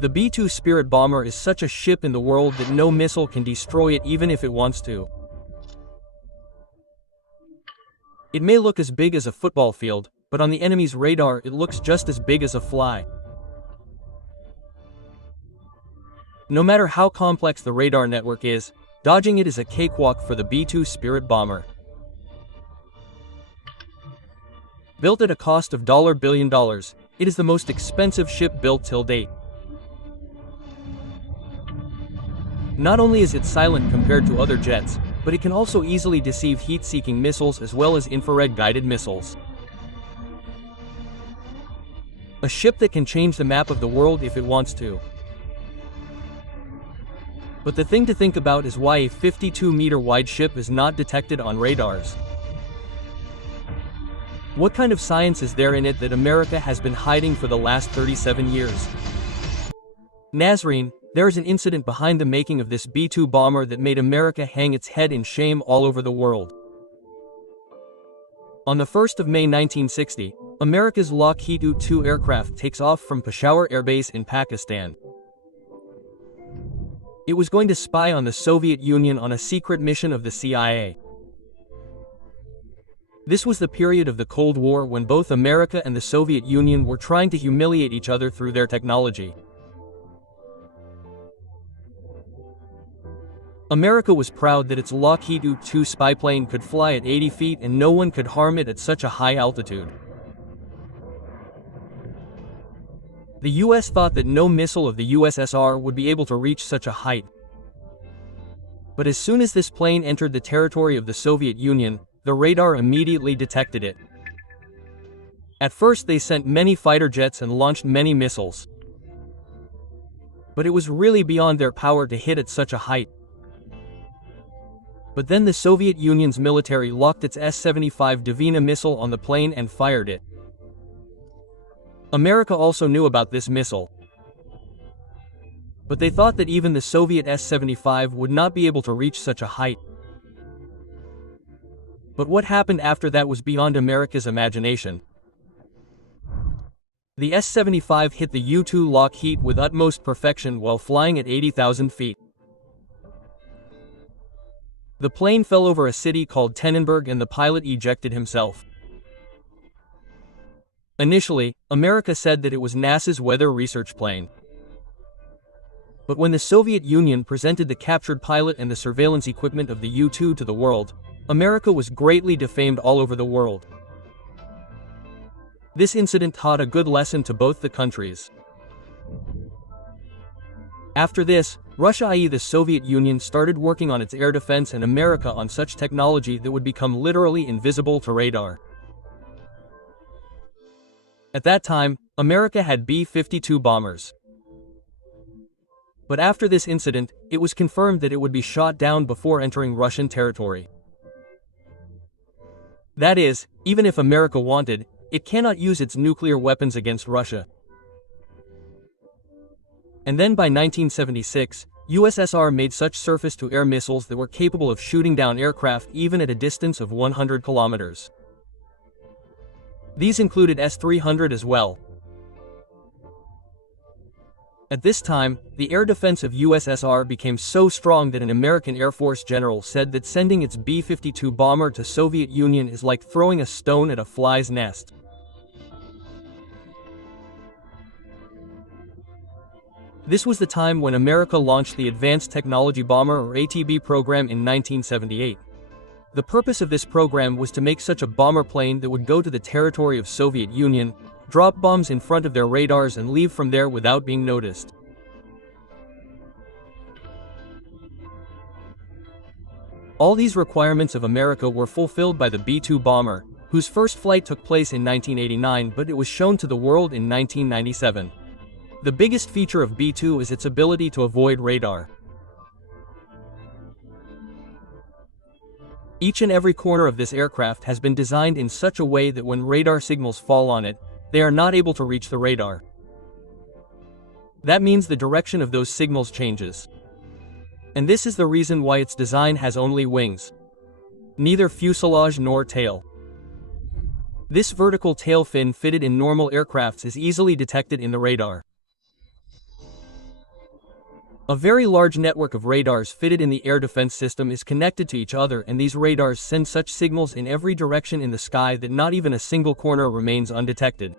The B-2 Spirit bomber is such a ship in the world that no missile can destroy it even if it wants to. It may look as big as a football field, but on the enemy's radar it looks just as big as a fly. No matter how complex the radar network is, dodging it is a cakewalk for the B-2 Spirit bomber. Built at a cost of $1 billion, it is the most expensive ship built till date. Not only is it silent compared to other jets, but it can also easily deceive heat-seeking missiles as well as infrared-guided missiles. A ship that can change the map of the world if it wants to. But the thing to think about is why a 52-meter wide ship is not detected on radars. What kind of science is there in it that America has been hiding for the last 37 years? Nazreen, there is an incident behind the making of this B-2 bomber that made America hang its head in shame all over the world. On the 1st of May 1960, America's Lockheed U-2 aircraft takes off from Peshawar Air Base in Pakistan. It was going to spy on the Soviet Union on a secret mission of the CIA. This was the period of the Cold War when both America and the Soviet Union were trying to humiliate each other through their technology. America was proud that its Lockheed U-2 spy plane could fly at 80 feet and no one could harm it at such a high altitude. The US thought that no missile of the USSR would be able to reach such a height. But as soon as this plane entered the territory of the Soviet Union, the radar immediately detected it. At first they sent many fighter jets and launched many missiles. But it was really beyond their power to hit at such a height. But then the Soviet Union's military locked its S-75 Dvina missile on the plane and fired it. America also knew about this missile. But they thought that even the Soviet S-75 would not be able to reach such a height. But what happened after that was beyond America's imagination. The S-75 hit the U-2 Lockheed with utmost perfection while flying at 80,000 feet. The plane fell over a city called Tennenberg and the pilot ejected himself. Initially, America said that it was NASA's weather research plane. But when the Soviet Union presented the captured pilot and the surveillance equipment of the U-2 to the world, America was greatly defamed all over the world. This incident taught a good lesson to both the countries. After this, Russia, i.e. the Soviet Union, started working on its air defense and America on such technology that would become literally invisible to radar. At that time, America had B-52 bombers. But after this incident, it was confirmed that it would be shot down before entering Russian territory. That is, even if America wanted, it cannot use its nuclear weapons against Russia. And then by 1976, USSR made such surface-to-air missiles that were capable of shooting down aircraft even at a distance of 100 kilometers. These included S-300 as well. At this time, the air defense of USSR became so strong that an American Air Force general said that sending its B-52 bomber to Soviet Union is like throwing a stone at a fly's nest. This was the time when America launched the Advanced Technology Bomber or ATB program in 1978. The purpose of this program was to make such a bomber plane that would go to the territory of Soviet Union, drop bombs in front of their radars and leave from there without being noticed. All these requirements of America were fulfilled by the B-2 bomber, whose first flight took place in 1989, but it was shown to the world in 1997. The biggest feature of B-2 is its ability to avoid radar. Each and every corner of this aircraft has been designed in such a way that when radar signals fall on it, they are not able to reach the radar. That means the direction of those signals changes. And this is the reason why its design has only wings. Neither fuselage nor tail. This vertical tail fin fitted in normal aircrafts is easily detected in the radar. A very large network of radars fitted in the air defense system is connected to each other, and these radars send such signals in every direction in the sky that not even a single corner remains undetected.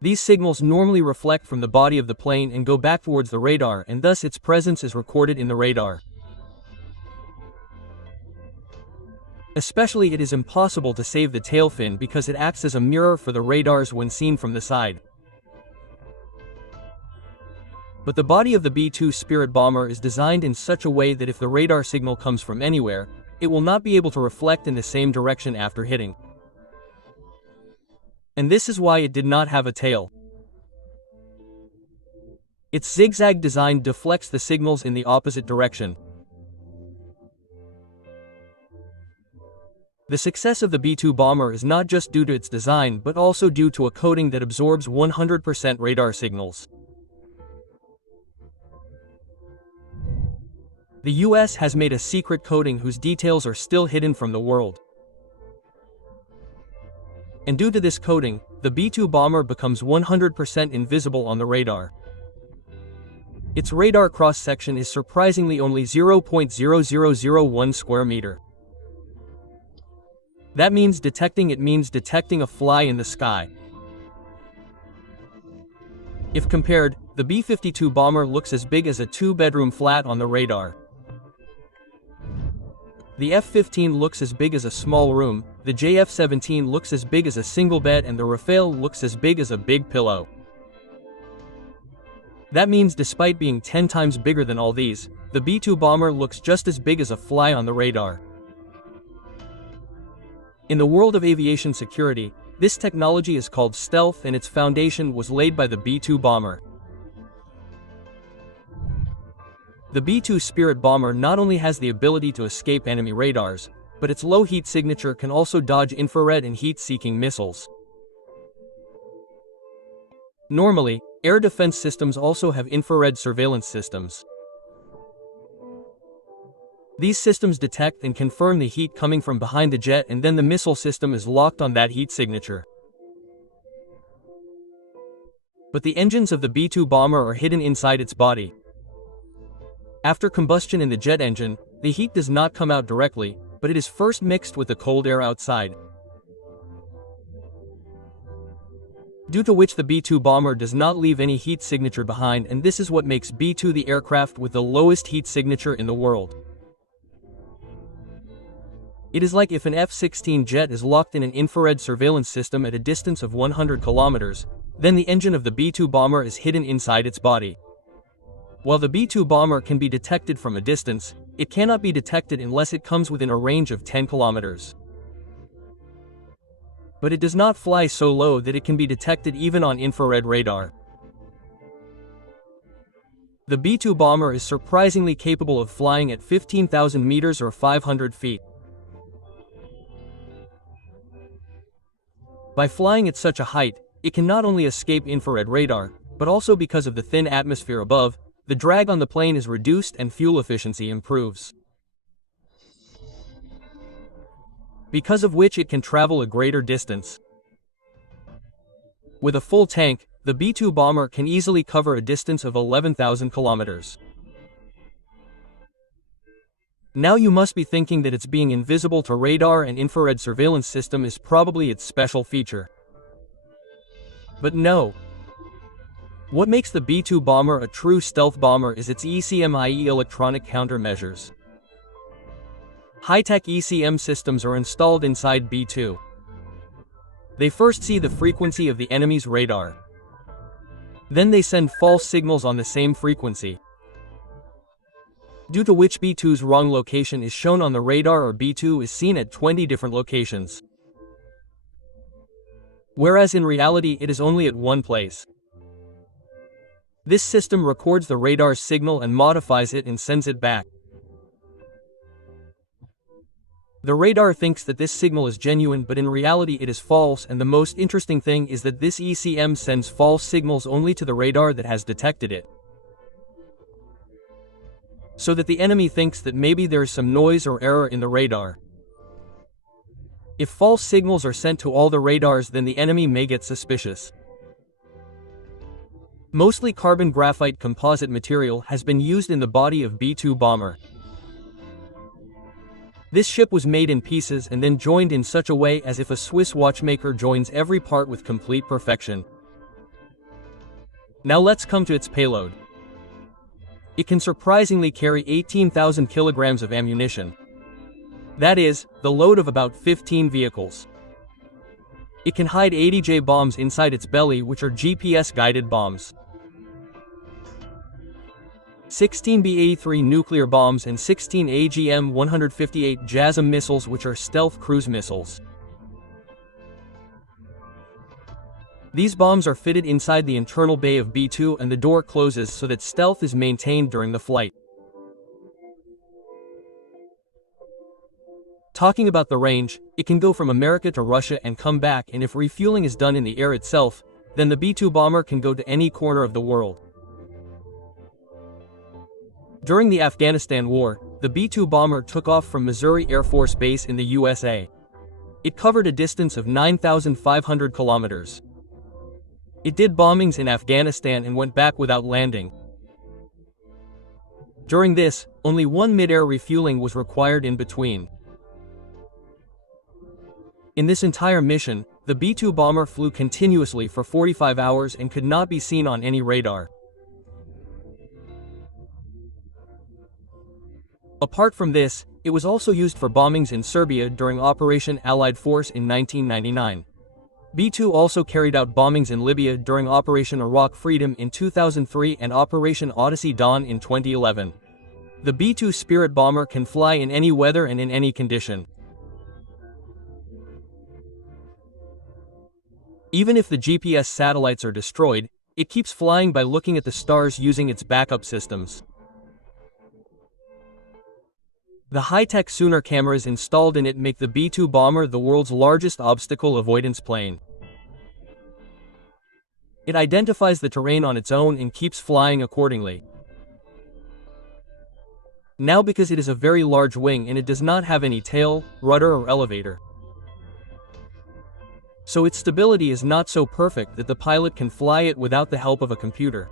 These signals normally reflect from the body of the plane and go back towards the radar, and thus its presence is recorded in the radar. Especially, it is impossible to save the tail fin because it acts as a mirror for the radars when seen from the side. But the body of the B-2 Spirit bomber is designed in such a way that if the radar signal comes from anywhere, it will not be able to reflect in the same direction after hitting. And this is why it did not have a tail. Its zigzag design deflects the signals in the opposite direction. The success of the B-2 bomber is not just due to its design but also due to a coating that absorbs 100% radar signals. The US has made a secret coating whose details are still hidden from the world. And due to this coating, the B-2 bomber becomes 100% invisible on the radar. Its radar cross-section is surprisingly only 0.0001 square meter. That means detecting a fly in the sky. If compared, the B-52 bomber looks as big as a two-bedroom flat on the radar. The F-15 looks as big as a small room, the JF-17 looks as big as a single bed, and the Rafale looks as big as a big pillow. That means despite being 10 times bigger than all these, the B-2 bomber looks just as big as a fly on the radar. In the world of aviation security, this technology is called stealth, and its foundation was laid by the B-2 bomber. The B-2 Spirit bomber not only has the ability to escape enemy radars, but its low heat signature can also dodge infrared and heat-seeking missiles. Normally, air defense systems also have infrared surveillance systems. These systems detect and confirm the heat coming from behind the jet, and then the missile system is locked on that heat signature. But the engines of the B-2 bomber are hidden inside its body. After combustion in the jet engine, the heat does not come out directly, but it is first mixed with the cold air outside. Due to which the B-2 bomber does not leave any heat signature behind, and this is what makes B-2 the aircraft with the lowest heat signature in the world. It is like if an F-16 jet is locked in an infrared surveillance system at a distance of 100 kilometers, then the engine of the B-2 bomber is hidden inside its body. While the B-2 bomber can be detected from a distance, it cannot be detected unless it comes within a range of 10 kilometers. But it does not fly so low that it can be detected even on infrared radar. The B-2 bomber is surprisingly capable of flying at 15,000 meters or 500 feet. By flying at such a height, it can not only escape infrared radar, but also because of the thin atmosphere above, the drag on the plane is reduced and fuel efficiency improves. Because of which it can travel a greater distance. With a full tank, the B-2 bomber can easily cover a distance of 11,000 kilometers. Now you must be thinking that its being invisible to radar and infrared surveillance system is probably its special feature. But no. What makes the B-2 bomber a true stealth bomber is its ECM-IE electronic countermeasures. High-tech ECM systems are installed inside B-2. They first see the frequency of the enemy's radar. Then they send false signals on the same frequency. Due to which B-2's wrong location is shown on the radar, or B-2 is seen at 20 different locations. Whereas in reality it is only at one place. This system records the radar's signal and modifies it and sends it back. The radar thinks that this signal is genuine, but in reality it is false, and the most interesting thing is that this ECM sends false signals only to the radar that has detected it. So that the enemy thinks that maybe there is some noise or error in the radar. If false signals are sent to all the radars, then the enemy may get suspicious. Mostly carbon graphite composite material has been used in the body of B-2 bomber. This ship was made in pieces and then joined in such a way as if a Swiss watchmaker joins every part with complete perfection. Now let's come to its payload. It can surprisingly carry 18,000 kilograms of ammunition. That is, the load of about 15 vehicles. It can hide 80 J bombs inside its belly, which are GPS-guided bombs. 16 B-83 nuclear bombs and 16 AGM-158 JASSM missiles, which are stealth cruise missiles. These bombs are fitted inside the internal bay of B-2 and the door closes so that stealth is maintained during the flight. Talking about the range, it can go from America to Russia and come back, and if refueling is done in the air itself, then the B-2 bomber can go to any corner of the world. During the Afghanistan War, the B-2 bomber took off from Missouri Air Force Base in the USA. It covered a distance of 9,500 kilometers. It did bombings in Afghanistan and went back without landing. During this, only one mid-air refueling was required in between. In this entire mission, the B-2 bomber flew continuously for 45 hours and could not be seen on any radar. Apart from this, it was also used for bombings in Serbia during Operation Allied Force in 1999. B-2 also carried out bombings in Libya during Operation Iraq Freedom in 2003 and Operation Odyssey Dawn in 2011. The B-2 Spirit bomber can fly in any weather and in any condition. Even if the GPS satellites are destroyed, it keeps flying by looking at the stars using its backup systems. The high-tech sonar cameras installed in it make the B-2 bomber the world's largest obstacle avoidance plane. It identifies the terrain on its own and keeps flying accordingly. Now, because it is a very large wing and it does not have any tail, rudder or elevator, so its stability is not so perfect that the pilot can fly it without the help of a computer.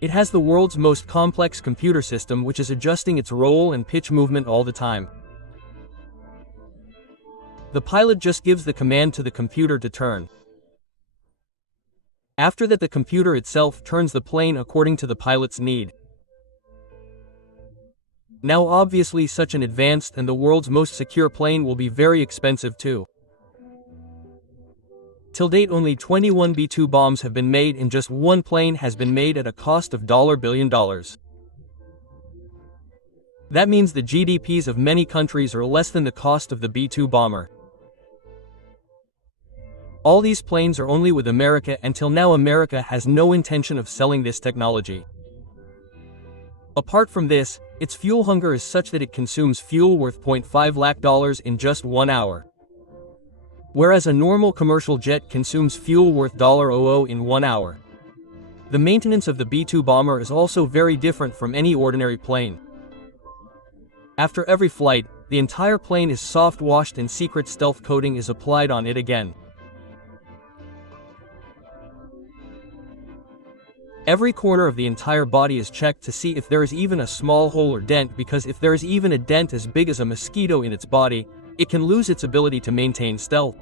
It has the world's most complex computer system, which is adjusting its roll and pitch movement all the time. The pilot just gives the command to the computer to turn. After that, the computer itself turns the plane according to the pilot's need. Now obviously such an advanced and the world's most secure plane will be very expensive too. Till date, only 21 B-2 bombs have been made and just one plane has been made at a cost of $1 billion. That means the GDPs of many countries are less than the cost of the B-2 bomber. All these planes are only with America. Until now, America has no intention of selling this technology. Apart from this, its fuel hunger is such that it consumes fuel worth $0.5 lakh in just 1 hour. Whereas a normal commercial jet consumes fuel worth $00 in 1 hour. The maintenance of the B-2 bomber is also very different from any ordinary plane. After every flight, the entire plane is soft washed and secret stealth coating is applied on it again. Every corner of the entire body is checked to see if there is even a small hole or dent, because if there is even a dent as big as a mosquito in its body, it can lose its ability to maintain stealth.